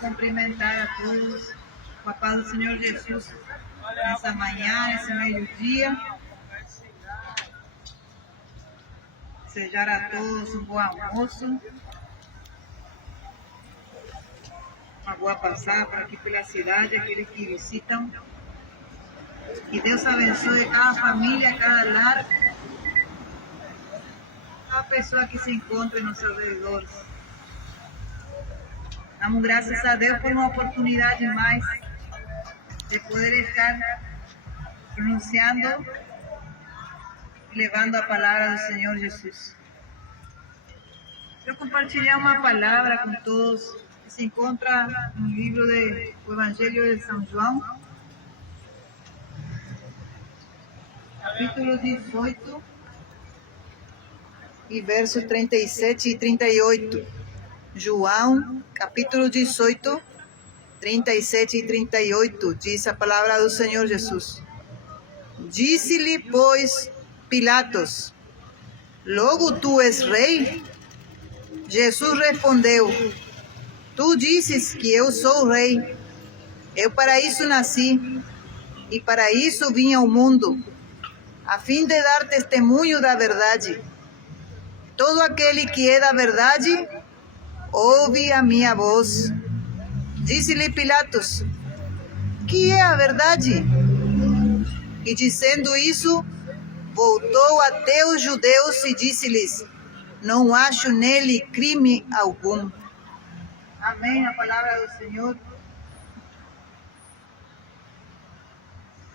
cumprimentar a todos com a paz do Senhor Jesus nessa manhã, nesse meio-dia. Desejar a todos um bom almoço, uma boa passada aqui pela cidade, aqueles que visitam. Que Deus abençoe cada família, cada lar, cada pessoa que se encontra nos alrededores. Damos graças a Deus por uma oportunidade mais de poder estar pronunciando e levando a palavra do Senhor Jesus. Quero compartilhar uma palavra com todos que se encontra no livro do Evangelho de São João, capítulo 18, e versos 37 e 38. João, capítulo 18, 37 e 38, diz a palavra do Senhor Jesus. Disse-lhe, pois, Pilatos: logo tu és rei? Jesus respondeu: tu dizes que eu sou rei. Eu para isso nasci, e para isso vim ao mundo, a fim de dar testemunho da verdade. Todo aquele que é da verdade, ouve a minha voz. Disse-lhe Pilatos: que é a verdade? E dizendo isso, voltou até os judeus e disse-lhes: não acho nele crime algum. Amém, a palavra do Senhor.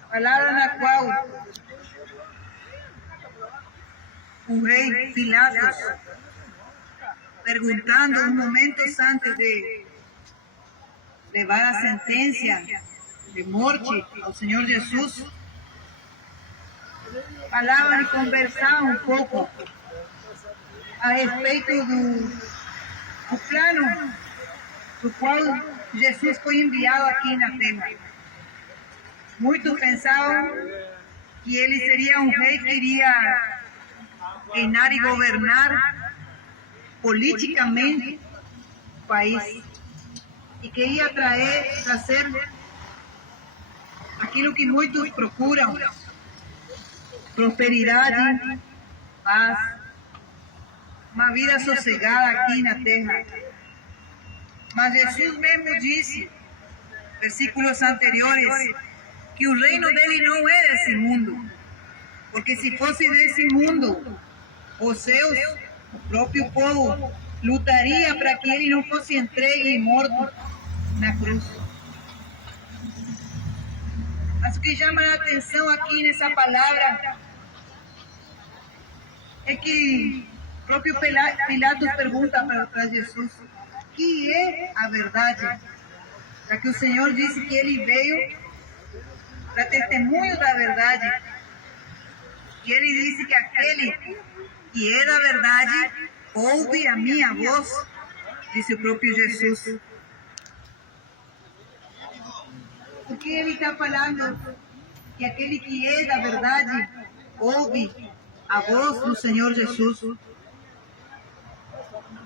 A palavra na qual o rei Pilatos, perguntando uns momentos antes de levar a sentença de morte ao Senhor Jesus, falavam e conversavam um pouco a respeito do plano do qual Jesus foi enviado aqui na terra. Muitos pensavam que ele seria um rei que iria reinar e governar politicamente o país e que ia trazer aquilo que muitos procuram: prosperidade, paz, uma vida sossegada aqui na terra. Mas Jesus mesmo disse, versículos anteriores, que o reino dele não é desse mundo, porque se fosse desse mundo, os seus, o próprio povo, lutaria para que ele não fosse entregue e morto na cruz. Mas o que chama a atenção aqui nessa palavra é que o próprio Pilatos pergunta para Jesus: o que é a verdade? Já que o Senhor disse que ele veio para testemunho da verdade. E ele disse que aquele que é da verdade ouve a minha voz, disse o próprio Jesus. O que ele está falando? Que aquele que é da verdade ouve a voz do Senhor Jesus.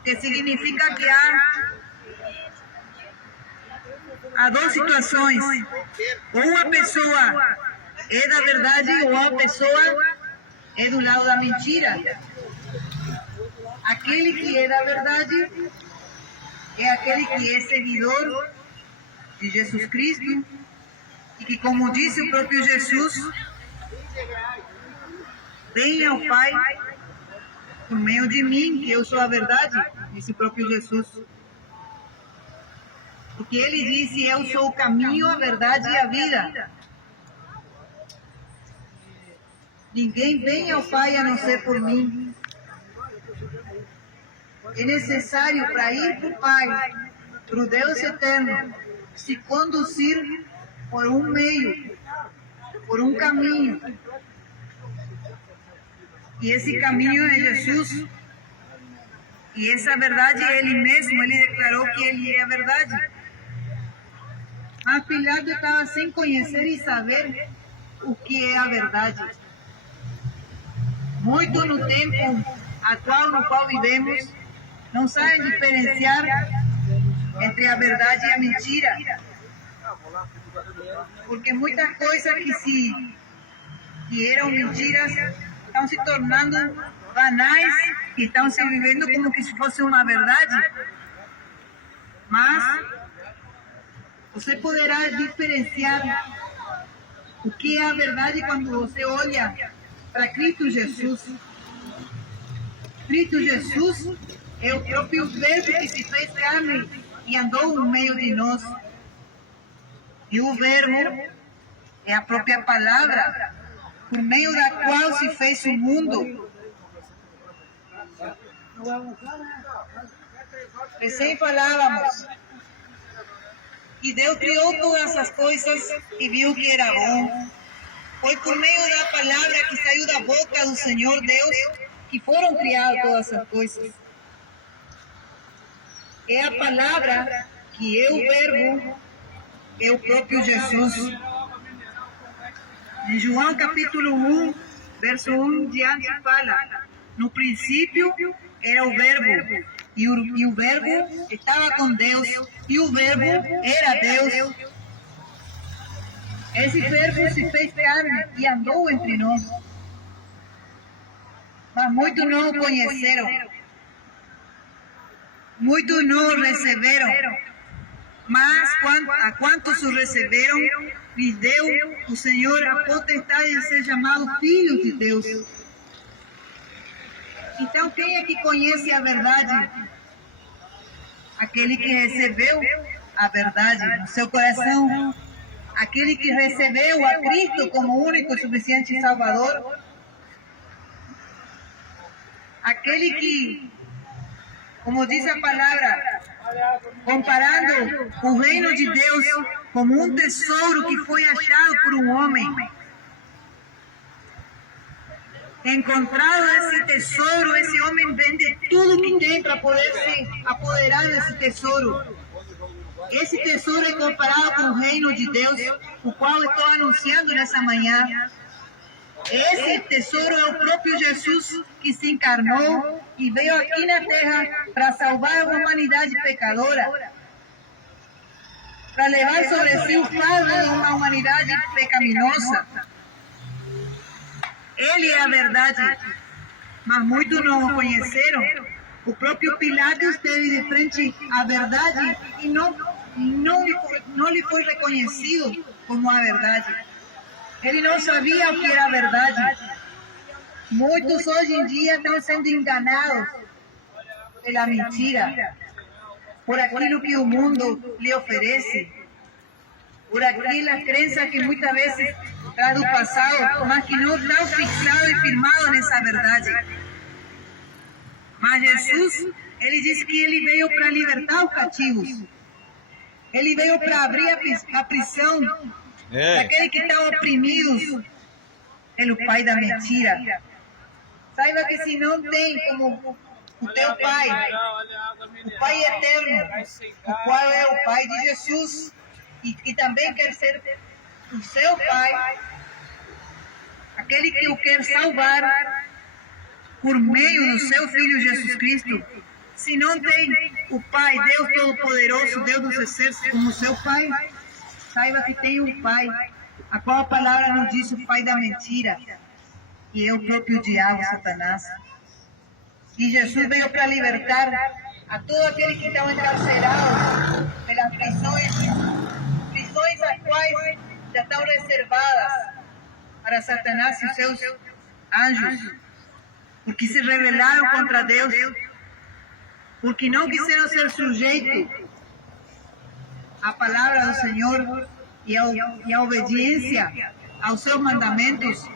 Que significa que há duas situações: ou a pessoa é da verdade ou a pessoa é do lado da mentira. Aquele que é da verdade é aquele que é seguidor de Jesus Cristo e que, como disse o próprio Jesus, vem ao Pai por meio de mim, que eu sou a verdade, disse o próprio Jesus. Porque ele disse: eu sou o caminho, a verdade e a vida. Ninguém vem ao Pai a não ser por mim. É necessário, para ir para o Pai, para o Deus eterno, se conduzir por um meio, por um caminho. E esse caminho é Jesus. E essa verdade é Ele mesmo. Ele declarou que Ele é a verdade. Mas Pilatos estava sem conhecer e saber o que é a verdade. Muito no tempo atual no qual vivemos, não sabem diferenciar entre a verdade e a mentira. Porque muitas coisas que eram mentiras estão se tornando banais e estão se vivendo como que se fosse uma verdade. Mas você poderá diferenciar o que é a verdade quando você olha para Cristo Jesus. Cristo Jesus é o próprio Verbo que se fez carne e andou no meio de nós. E o Verbo é a própria palavra, por meio da qual se fez o mundo. Recém falávamos que Deus criou todas as coisas e viu que era bom. Foi por meio da palavra que saiu da boca do Senhor Deus que foram criadas todas as coisas. É a palavra que é o Verbo, é o próprio Jesus. Em João capítulo 1, verso 1 diante fala: no princípio era o Verbo, e o Verbo estava com Deus, e o Verbo era Deus. Esse Verbo se fez carne e andou entre nós. Mas muitos não o conheceram. Muitos não o receberam. Mas a quantos o receberam, lhes deu o Senhor a potestade de ser chamados filhos de Deus. Então, quem é que conhece a verdade? Aquele que recebeu a verdade no seu coração. Aquele que recebeu a Cristo como único e suficiente Salvador. Aquele que, como diz a palavra, comparando o reino de Deus como um tesouro que foi achado por um homem. Encontrado esse tesouro, esse homem vende tudo que tem para poder se apoderar desse tesouro. Esse tesouro é comparado com o reino de Deus, o qual estou anunciando nessa manhã. Esse tesouro é o próprio Jesus que se encarnou e veio aqui na terra para salvar a humanidade pecadora, para levar sobre si o fardo de uma humanidade pecaminosa. Ele é a verdade, mas muitos não o conheceram. O próprio Pilatos esteve de frente à verdade e não lhe foi reconhecido como a verdade. Ele não sabia o que era a verdade. Muitos hoje em dia estão sendo enganados pela mentira, por aquilo que o mundo lhe oferece, por aquelas crenças que muitas vezes traz do passado, mas que não estão fixados e firmados nessa verdade. Mas Jesus, ele disse que ele veio para libertar os cativos. Ele veio para abrir a prisão daqueles que estão oprimidos pelo pai da mentira. Saiba que se não tem como o teu pai, o Pai eterno, o qual é o Pai de Jesus, e também quer ser o seu Pai, aquele que o quer salvar por meio do seu Filho Jesus Cristo. Se não tem o Pai, Deus Todo-Poderoso, Deus dos Exércitos, como seu Pai, saiba que tem um Pai, a qual a palavra nos diz o Pai da mentira, e é o próprio diabo, Satanás. E Jesus veio para libertar a todos aqueles que estão encarcerados pelas prisões as quais já estão reservadas para Satanás e os seus anjos, porque se rebelaram contra Deus, porque não quiseram ser sujeitos à palavra do Senhor e à obediência aos seus mandamentos.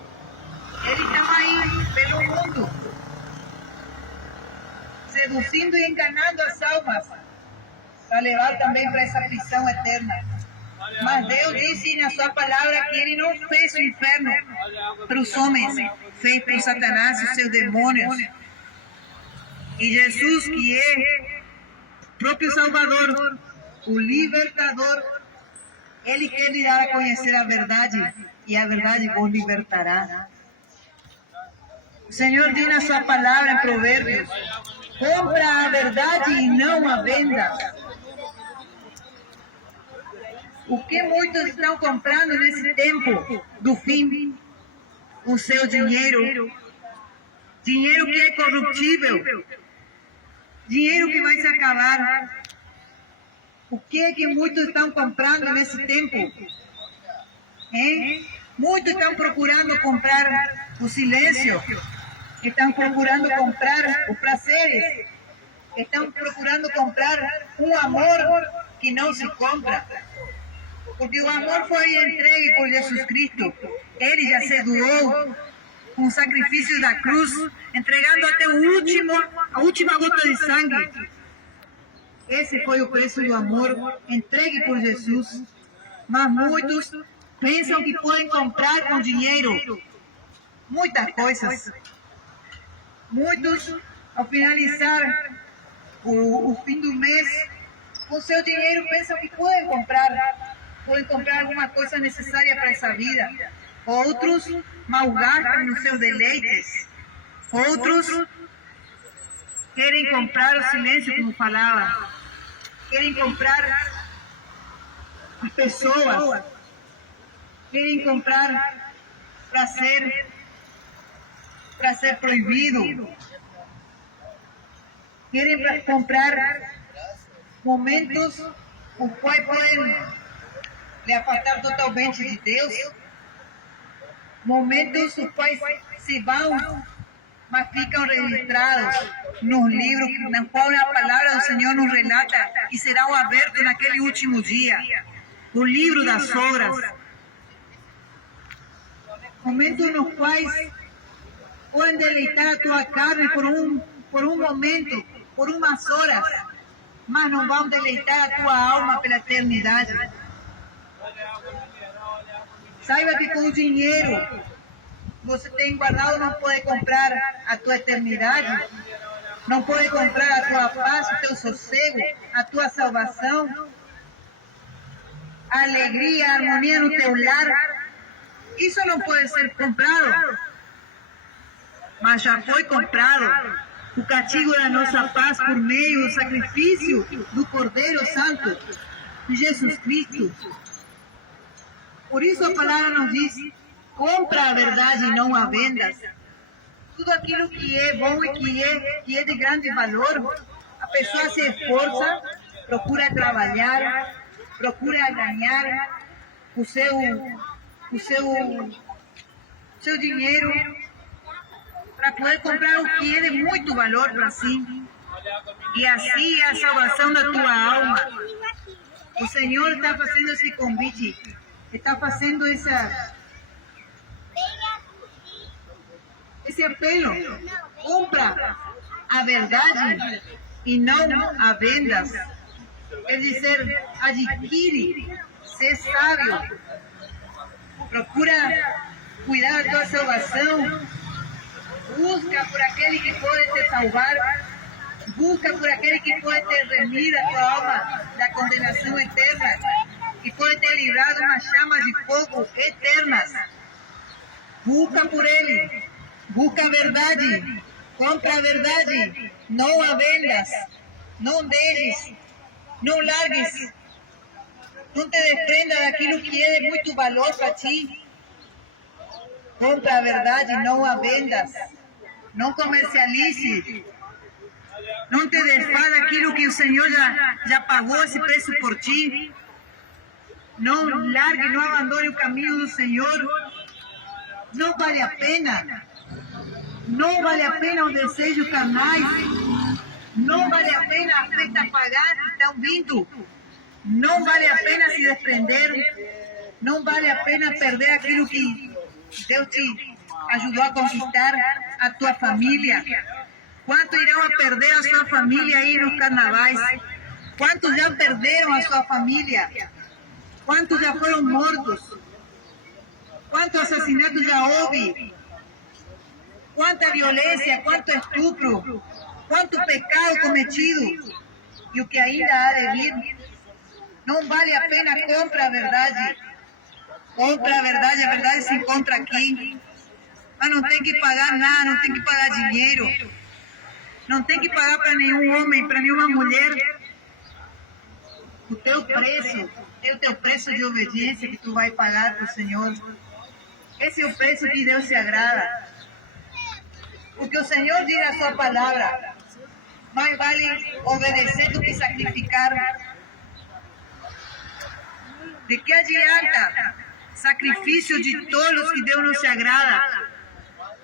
Eles estão aí pelo mundo, seduzindo e enganando as almas, para levar também para essa prisão eterna. Mas Deus disse na sua palavra que Ele não fez o inferno para os homens, fez para Satanás e seus demônios. E Jesus, que é o próprio Salvador, o libertador, Ele quer lhe dar a conhecer a verdade, e a verdade vos libertará. O Senhor diz na sua palavra em Provérbios: compra a verdade e não a venda. O que muitos estão comprando nesse tempo do fim? O seu dinheiro. Dinheiro que é corruptível. Dinheiro que vai se acabar. O que é que muitos estão comprando nesse tempo? Muitos estão procurando comprar o silêncio. Estão procurando comprar os prazeres. Estão procurando comprar um amor que não se compra. Porque o amor foi entregue por Jesus Cristo. Ele já se doou com o sacrifício da cruz, entregando até a última gota de sangue. Esse foi o preço do amor entregue por Jesus. Mas muitos pensam que podem comprar com dinheiro muitas coisas. Muitos, ao finalizar o fim do mês, com seu dinheiro pensam que podem comprar alguma coisa necessária para essa vida. Outros malgastam nos seus deleites. Outros querem comprar o silêncio, como falava. Querem comprar as pessoas. Querem comprar prazer proibido. Querem comprar momentos os quais podem lhe afastar totalmente de Deus. Momentos os quais se vão, mas ficam registrados nos livros na qual a palavra do Senhor nos relata e serão abertos naquele último dia. O livro das obras. Momentos nos quais podem deleitar a tua carne por um momento, por umas horas, mas não vão deleitar a tua alma pela eternidade. Saiba que com o dinheiro que você tem guardado não pode comprar a tua eternidade, não pode comprar a tua paz, o teu sossego, a tua salvação, a alegria, a harmonia no teu lar. Isso não pode ser comprado, mas já foi comprado o castigo da nossa paz por meio do sacrifício do Cordeiro Santo, de Jesus Cristo. Por isso a palavra nos diz: compra a verdade e não a vendas. Tudo aquilo que é bom e que é de grande valor, a pessoa se esforça, procura trabalhar, procura ganhar o seu dinheiro para poder comprar o que é de muito valor para si. E assim é a salvação da tua alma. O Senhor está fazendo esse convite, está fazendo esse apelo. Compra a verdade e não a vendas. Quer dizer, adquire, ser sábio. Procura cuidar da tua salvação. Busca por aquele que pode te salvar. Busca por aquele que pode te remir a tua alma da condenação eterna, que pode te livrar de umas chamas de fogo eternas. Busca por ele. Busca a verdade. Compra a verdade. Não a vendas. Não deixes. Não largues. Não te desprenda daquilo que é de muito valor para ti. Compra a verdade, não a vendas. Não comercialize. Não te desfaz daquilo que o Senhor já pagou esse preço por ti. Não largue, não abandone o caminho do Senhor. Não vale a pena. Não vale a pena o desejo carnais. Não vale a pena as festas pagãs que estão vindo. Não vale a pena se desprender. Não vale a pena perder aquilo que Deus te ajudou a conquistar, a tua família. Quantos irão a perder a sua família aí nos carnavais? Quantos já perderam a sua família? Quantos já foram mortos? Quantos assassinatos já houve? Quanta violência, quanto estupro, quanto pecado cometido. E o que ainda há de vir. Não vale a pena, compra a verdade. Compra a verdade se encontra aqui. Mas não tem que pagar nada, não tem que pagar dinheiro. Não tem que pagar para nenhum homem, para nenhuma mulher. O teu preço é o teu preço de obediência que tu vai pagar para o Senhor. Esse é o preço que Deus se agrada. Porque o Senhor diz a sua palavra: mais vale obedecer do que sacrificar. De que adianta sacrifício de tolos que Deus não se agrada?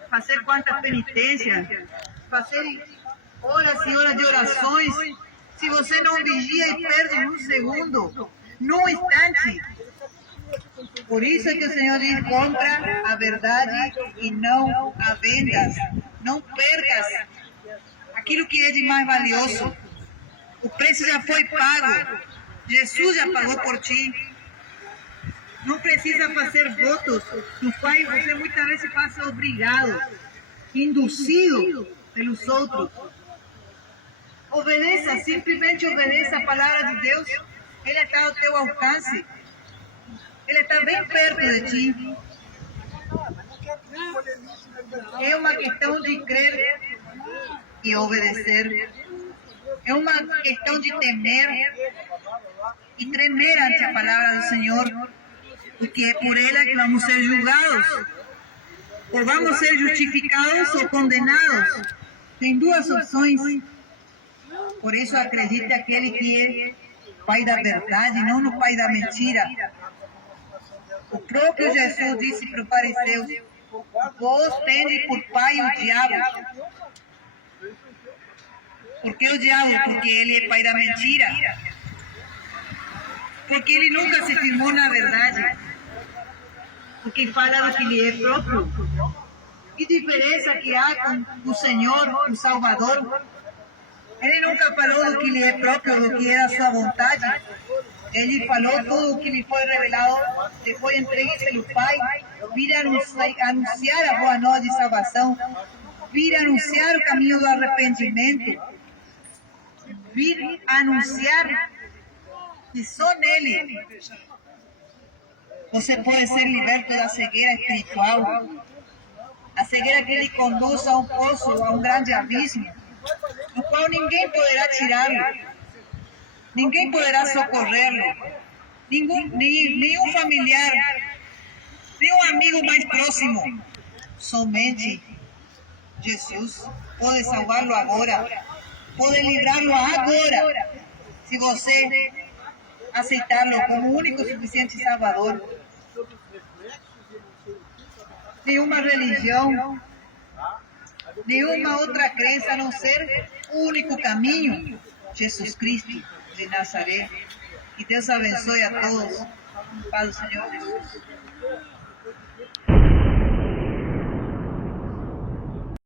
Fazer quantas penitências, fazer horas e horas de orações, se você não vigia e perde num segundo, num instante. Por isso é que o Senhor diz: compra a verdade e não a vendas. Não percas aquilo que é de mais valioso. O preço já foi pago. Jesus já pagou por ti. Não precisa fazer votos nos quais você muitas vezes passa obrigado, induzido pelos outros. Obedeça, simplesmente obedeça a palavra de Deus. Ele está ao teu alcance. Ele está bem perto de ti. É uma questão de crer e obedecer. É uma questão de temer e tremer ante a palavra do Senhor, porque é por ela que vamos ser julgados. Ou vamos ser justificados ou condenados. Tem duas opções. Por isso acredite aquele que é Pai da verdade, não no Pai da mentira. O próprio Jesus disse para os fariseus: vós tendes por pai o diabo. Por que o diabo? Porque ele é pai da mentira. Porque ele nunca se firmou na verdade. Porque fala do que lhe é próprio. Que diferença que há com o Senhor, o Salvador? Ele nunca falou do que lhe é próprio, do que era sua vontade. Ele falou tudo o que lhe foi revelado, lhe foi entregue pelo Pai. Vir anunciar a boa nova de salvação. Vir anunciar o caminho do arrependimento. Vir anunciar que só nele você pode ser liberto da cegueira espiritual. A cegueira que lhe conduz a um poço, a um grande abismo, no qual ninguém poderá tirá-lo, ninguém poderá socorrê-lo, nenhum familiar, nenhum amigo mais próximo. Somente Jesus pode salvá-lo agora, pode livrá-lo agora, se você aceitar-lo como único e suficiente Salvador. Nenhuma religião, nenhuma outra crença a não ser o único caminho, Jesus Cristo de Nazaré. Que Deus abençoe a todos. Paz do Senhor Jesus.